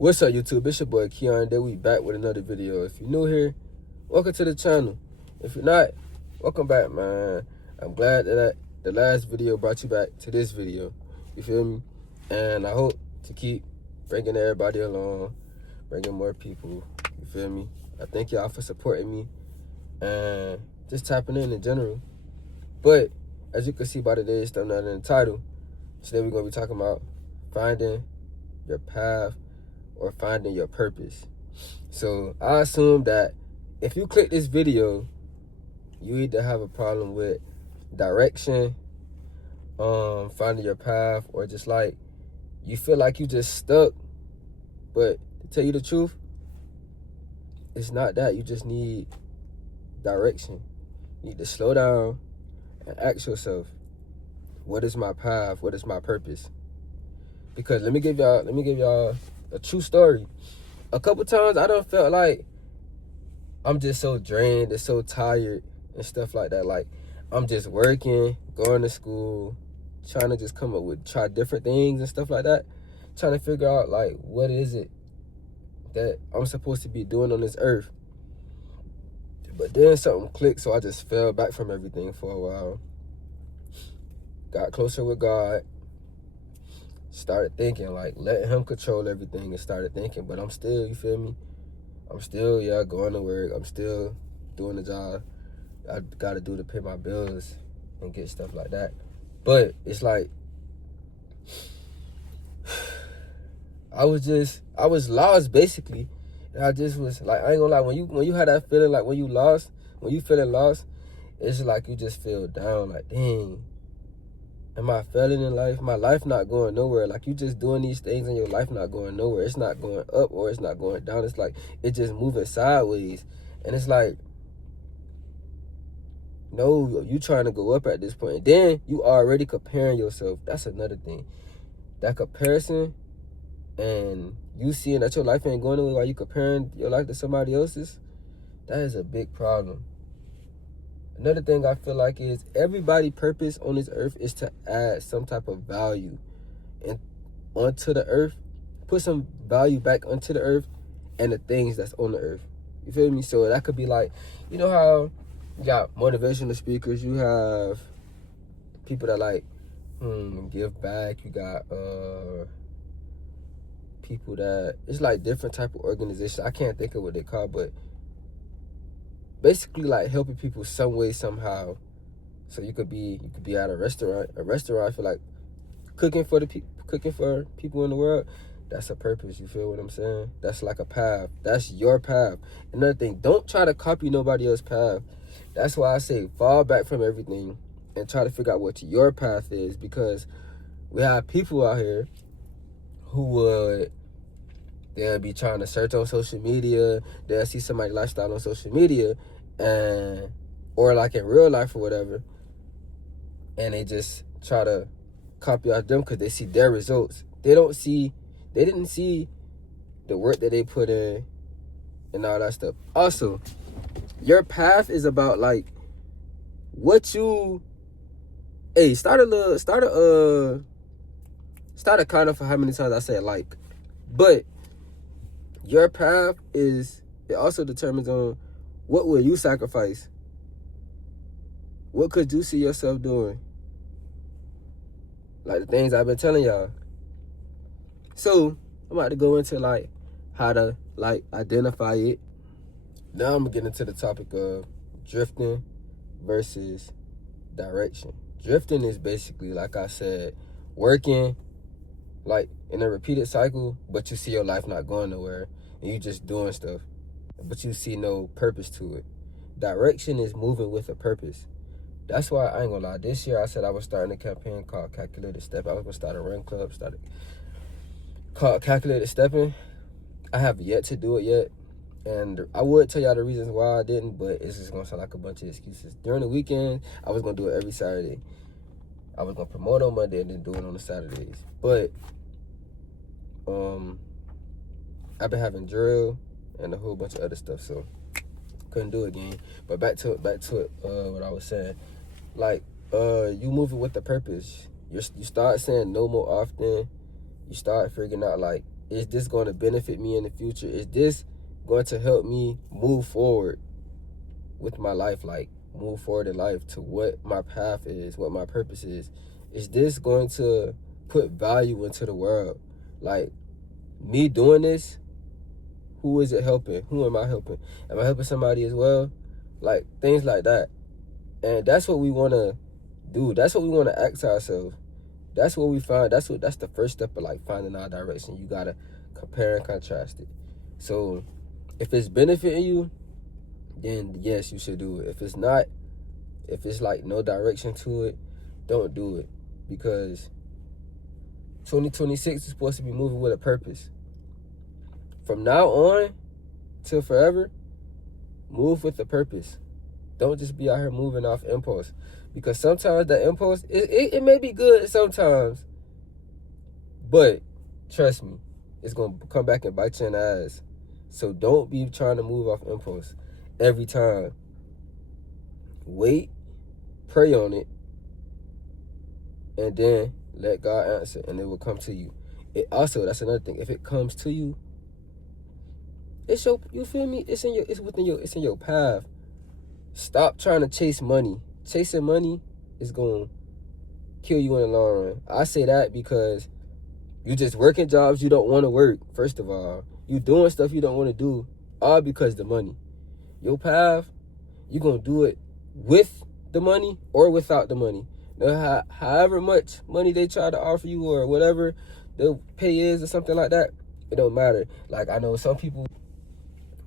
What's up, YouTube? It's your boy Keon. Then we back with another video. If you're new here, welcome to the channel. If you're not, welcome back, man. I'm glad that the last video brought you back to this video. You feel me? And I hope to keep bringing everybody along, bringing more people. You feel me? I thank y'all for supporting me and just tapping in general. But as you can see by today's thumbnail and the title, today we're gonna be talking about finding your path or finding your purpose. So I assume that if you click this video, you either have a problem with direction, finding your path, or just like you feel like you just stuck. But to tell you the truth, it's not that. You just need direction. You need to slow down and ask yourself, what is my path? What is my purpose? Because let me give y'all a true story. A couple times I done felt like I'm just so drained and so tired and stuff like that. Like I'm just working, going to school, trying to just try different things and stuff like that. Trying to figure out like what is it that I'm supposed to be doing on this earth. But then something clicked, so I just fell back from everything for a while. Got closer with God. Started thinking, like, letting him control everything, and started thinking, but I'm still, you feel me? I'm still, going to work. I'm still doing the job I got to do to pay my bills and get stuff like that. But it's like, I was lost, basically. And I just was, like, I ain't gonna lie, when you had that feeling, like, when you feeling lost, it's like you just feel down, like, dang. Am I failing in life? My life not going nowhere. Like, you just doing these things and your life not going nowhere. It's not going up or it's not going down. It's like, it's just moving sideways. And it's like, no, you trying to go up at this point. And then you already comparing yourself. That's another thing. That comparison and you seeing that your life ain't going nowhere while you comparing your life to somebody else's, that is a big problem. Another thing I feel like is everybody's purpose on this earth is to add some type of value and onto the earth, put some value back onto the earth and the things that's on the earth. You feel me? So that could be like, you know how you got motivational speakers, you have people that like give back, you got people that, it's like different type of organizations. I can't think of what they call, but basically like helping people some way, somehow. So you could be at a restaurant for like cooking for people in the world. That's a purpose. You feel what I'm saying? That's like a path. That's your path. Another thing, don't try to copy nobody else's path. That's why I say fall back from everything and try to figure out what your path is, because we have people out here who they'll be trying to search on social media. They'll see somebody's lifestyle on social media, or like in real life or whatever, and they just try to copy out them because they see their results. They didn't see the work that they put in and all that stuff. Also, your path is about like what you. Hey, start a counter for how many times I said like, but. Your path it also determines on what will you sacrifice. What could you see yourself doing? Like the things I've been telling y'all. So I'm about to go into like how to like identify it. Now I'm gonna get into the topic of drifting versus direction. Drifting is basically, like I said, working like in a repeated cycle, but you see your life not going nowhere and you just doing stuff, but you see no purpose to it. Direction is moving with a purpose. That's why I ain't gonna lie, this year I said I was starting a campaign called Calculated Step. I was gonna start a run club, called Calculated Stepping. I have yet to do it yet, and I would tell y'all the reasons why I didn't, but it's just gonna sound like a bunch of excuses. During the weekend, I was gonna do it every Saturday. I was gonna promote on Monday and then do it on the Saturdays. But I've been having drill and a whole bunch of other stuff, so couldn't do it again. But back to it, what I was saying. Like, you moving with the purpose. You start saying no more often. You start figuring out, like, Is this going to benefit me in the future? Is this going to help me move forward with my life? Like, move forward in life to what my path is, what my purpose is. Is this going to put value into the world? Like, me doing this, who is it helping? Who am I helping? Am I helping somebody as well? Like, things like that. And that's what we want to do. That's what we want to ask ourselves. That's what we find. That's the first step of like finding our direction. You got to compare and contrast it. So if it's benefiting you, then yes, you should do it. If it's not, if it's like no direction to it, don't do it. Because 2026 is supposed to be moving with a purpose. From now on till forever, move with a purpose. Don't just be out here moving off impulse. Because sometimes that impulse, it may be good sometimes. But trust me, it's going to come back and bite you in the ass. So don't be trying to move off impulse every time. Wait, pray on it, and then let God answer, and it will come to you. It also, that's another thing. If it comes to you, it's your, you feel me? It's in your path. Stop trying to chase money. Chasing money is going to kill you in the long run. I say that because you just working jobs you don't want to work, first of all. You doing stuff you don't want to do, all because of the money. Your path, you're going to do it with the money or without the money. Now, however much money they try to offer you or whatever the pay is or something like that, it don't matter. Like, I know some people,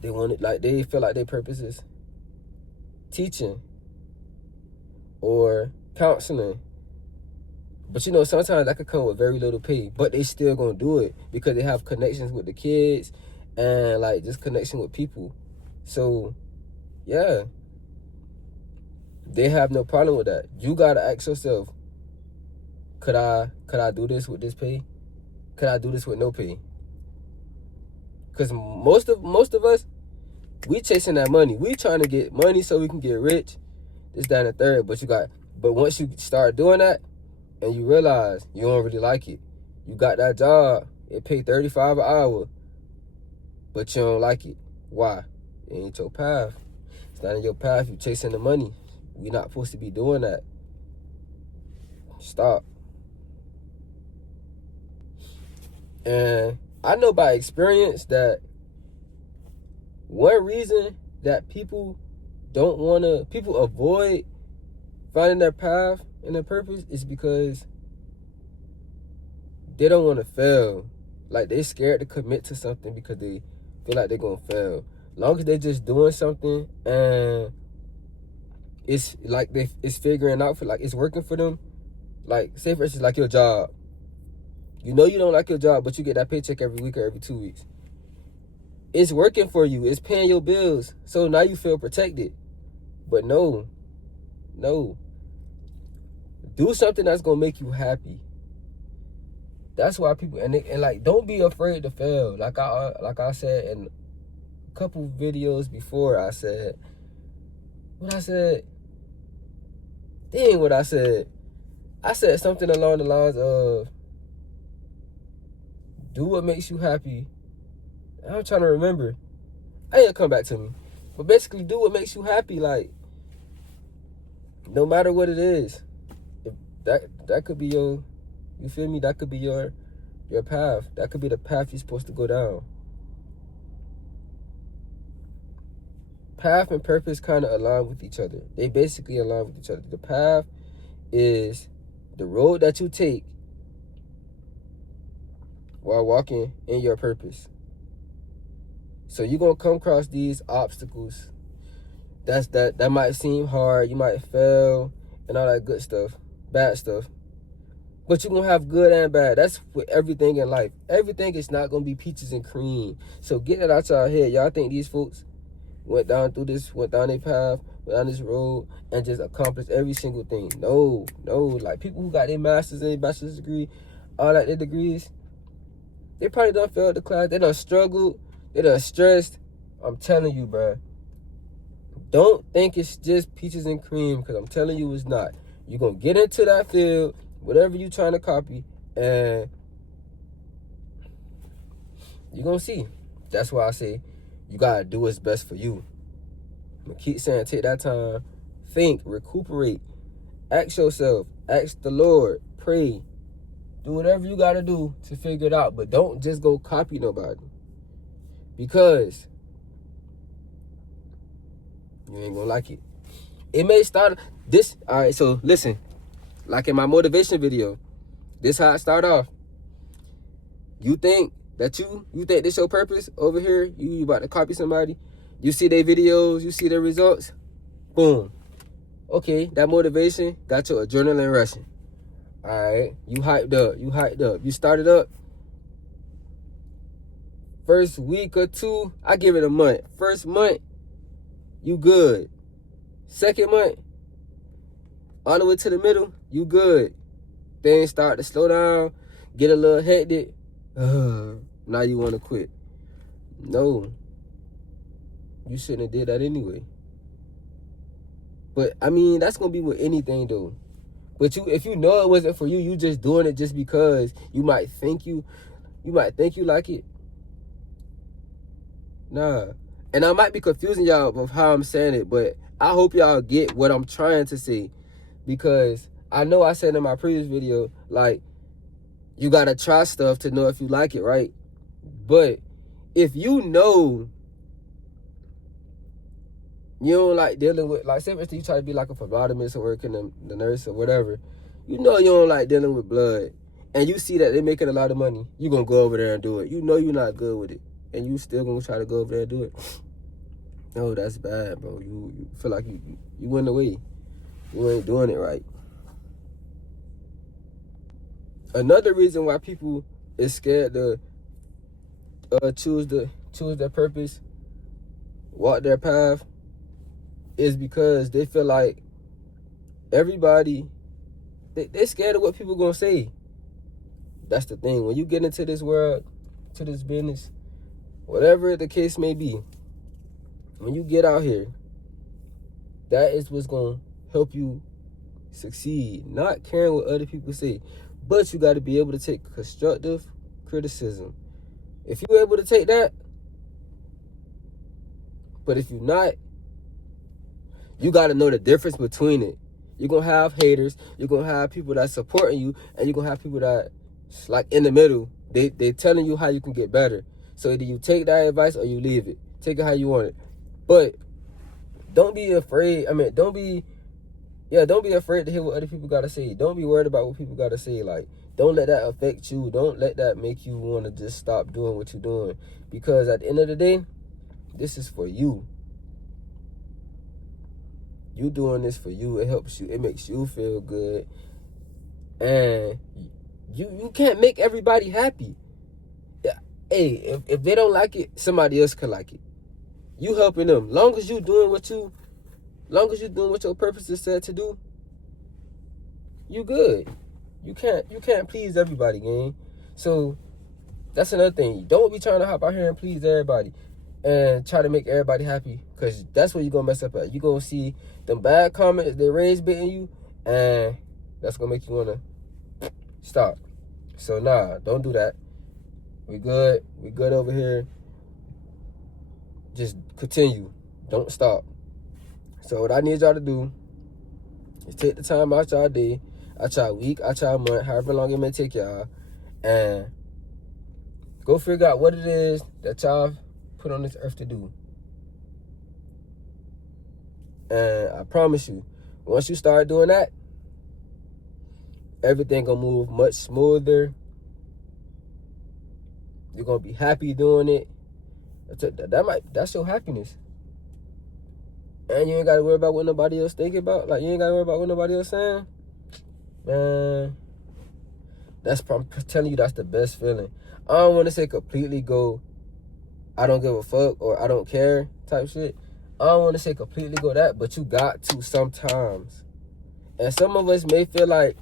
they want it, like, they feel like their purpose is teaching or counseling. But you know, sometimes that could come with very little pay, but they still gonna do it because they have connections with the kids and like just connection with people. So yeah, they have no problem with that. You gotta ask yourself, could I do this with this pay? Could I do this with no pay? Because most of us, we chasing that money. We trying to get money so we can get rich. This, that, and the third. But once you start doing that and you realize you don't really like it, you got that job, it paid $35 an hour, but you don't like it. Why? It ain't your path. It's not in your path. You chasing the money. We're not supposed to be doing that. Stop. And I know by experience that one reason that people avoid finding their path and their purpose is because they don't want to fail. Like, they scared to commit to something because they feel like they're going to fail. Long as they're just doing something and it's like it's figuring out for, like, it's working for them. Like, say for instance, like your job. You know you don't like your job, but you get that paycheck every week or every 2 weeks. It's working for you. It's paying your bills. So now you feel protected. But no. Do something that's going to make you happy. That's why people, and like, don't be afraid to fail. Like I said in a couple videos before, I said something along the lines of, do what makes you happy. I'm trying to remember. It'll come back to me. But basically, do what makes you happy. Like, no matter what it is. If that could be your, you feel me? That could be your path. That could be the path you're supposed to go down. Path and purpose kind of align with each other. They basically align with each other. The path is the road that you take while walking in your purpose. So you're going to come across these obstacles. That might seem hard. You might fail and all that good stuff, bad stuff. But you're going to have good and bad. That's with everything in life. Everything is not going to be peaches and cream. So get that out y'all head. Y'all think these folks went down their path, went down this road, and just accomplished every single thing. No. Like, people who got their master's and their bachelor's degree, all that, their degrees, they probably done failed the class. They done struggled. They done stressed. I'm telling you, bro. Don't think it's just peaches and cream, because I'm telling you it's not. You're going to get into that field, whatever you're trying to copy, and You're going to see. That's why I say you got to do what's best for you. I'm going to keep saying, take that time, think, recuperate, ask yourself, ask the Lord, pray, do whatever you got to do to figure it out. But don't just go copy nobody, because you ain't going to like it. It may start this. All right, so listen, like in my motivation video, this how it start off. You think that you think this your purpose over here? You about to copy somebody? You see their videos, you see their results, boom. Okay, that motivation got your adrenaline rushing. All right, you hyped up. You started up. First week or two, I give it a month. First month, you good. Second month, all the way to the middle, you good. Things start to slow down, get a little hectic. Now you want to quit. No, you shouldn't have did that anyway. But I mean, that's gonna be with anything though. But if you know it wasn't for you, you just doing it just because you might think you like it. Nah. And I might be confusing y'all of how I'm saying it, but I hope y'all get what I'm trying to say. Because I know I said in my previous video, like, you gotta try stuff to know if you like it, right? But if you know you don't like dealing with, like, say for instance, you try to be like a phlebotomist or working the nurse or whatever, you know you don't like dealing with blood, and you see that they're making a lot of money, you gonna go over there and do it. You know you're not good with it, and you still gonna try to go over there and do it. No, that's bad, bro. You feel like you went away. You ain't doing it right. Another reason why people is scared to choose their purpose, walk their path, is because they feel like everybody, they're scared of what people gonna say. That's the thing. When you get into this world, to this business, whatever the case may be, when you get out here, that is what's gonna help you succeed. Not caring what other people say, but you got to be able to take constructive criticism. If you're able to take that, but if you're not, you got to know the difference between it. You're going to have haters. You're going to have people that's supporting you. And you're going to have people that, like, in the middle. They telling you how you can get better. So either you take that advice or you leave it. Take it how you want it. But don't be afraid. Don't be afraid to hear what other people got to say. Don't be worried about what people got to say. Like, don't let that affect you. Don't let that make you want to just stop doing what you're doing. Because at the end of the day, this is for you. You doing this for you. It helps you. It makes you feel good. And you can't make everybody happy. Hey, if they don't like it, somebody else could like it. You helping them. Long as you doing what your purpose is said to do, you good. You can't please everybody, gang. So that's another thing. Don't be trying to hop out here and please everybody and try to make everybody happy, because that's where you're gonna mess up at. You're gonna see them bad comments, they rage baiting you, and that's gonna make you wanna stop. So nah, don't do that. We good over here. Just continue. Don't stop. So what I need y'all to do is take the time out y'all day, out y'all week, out y'all month, however long it may take y'all, and go figure out what it is that y'all put on this earth to do. And I promise you, once you start doing that, everything gonna move much smoother. You're gonna be happy doing it. That's your happiness. And you ain't gotta worry about what nobody else thinking about. Like, you ain't gotta worry about what nobody else saying. Man, I'm telling you, that's the best feeling. I don't want to say completely go, I don't give a fuck or I don't care type shit. I don't want to say completely go that, but you got to sometimes. And some of us may feel like,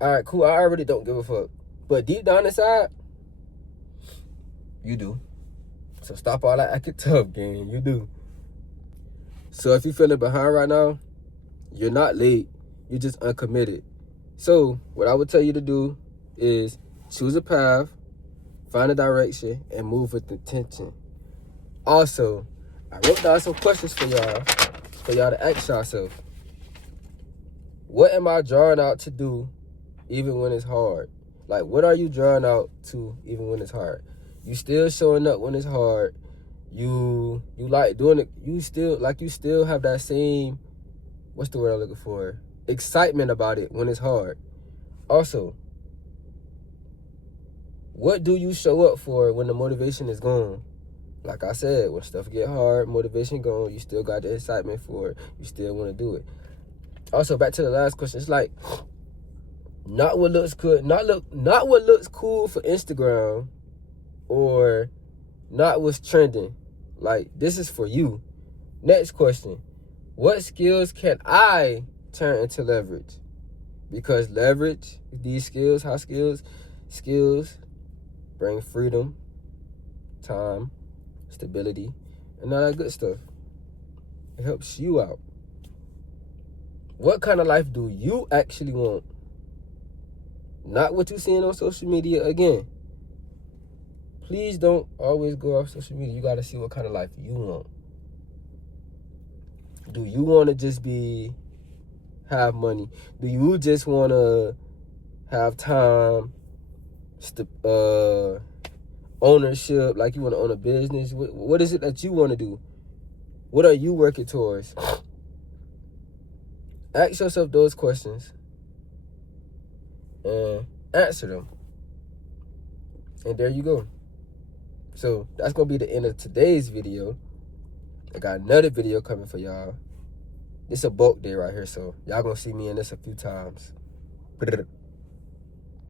all right, cool, I already don't give a fuck. But deep down inside, you do. So stop all that acting tough, gang. You do. So if you're feeling behind right now, you're not late. You're just uncommitted. So what I would tell you to do is choose a path, find a direction, and move with intention. Also, I wrote down some questions for y'all to ask yourself. What am I drawing out to do even when it's hard? Like, what are you drawing out to even when it's hard? You still showing up when it's hard. You like doing it. You still have that same, what's the word I'm looking for? Excitement about it when it's hard. Also, what do you show up for when the motivation is gone? Like I said, when stuff get hard, motivation gone, you still got the excitement for it. You still want to do it. Also, back to the last question. It's like, not what looks good, not what looks cool for Instagram, or not what's trending. Like, this is for you. Next question. What skills can I turn into leverage? Because leverage, these skills, how skills bring freedom, time, stability, and all that good stuff. It helps you out. What kind of life do you actually want? Not what you're seeing on social media. Again, please don't always go off social media. You got to see what kind of life you want. Do you want to just have money? Do you just want to have time, ownership, like you want to own a business? What is it that you want to do? What are you working towards? Ask yourself those questions and answer them. And there you go. So that's going to be the end of today's video. I got another video coming for y'all. It's a bulk day right here, so y'all going to see me in this a few times.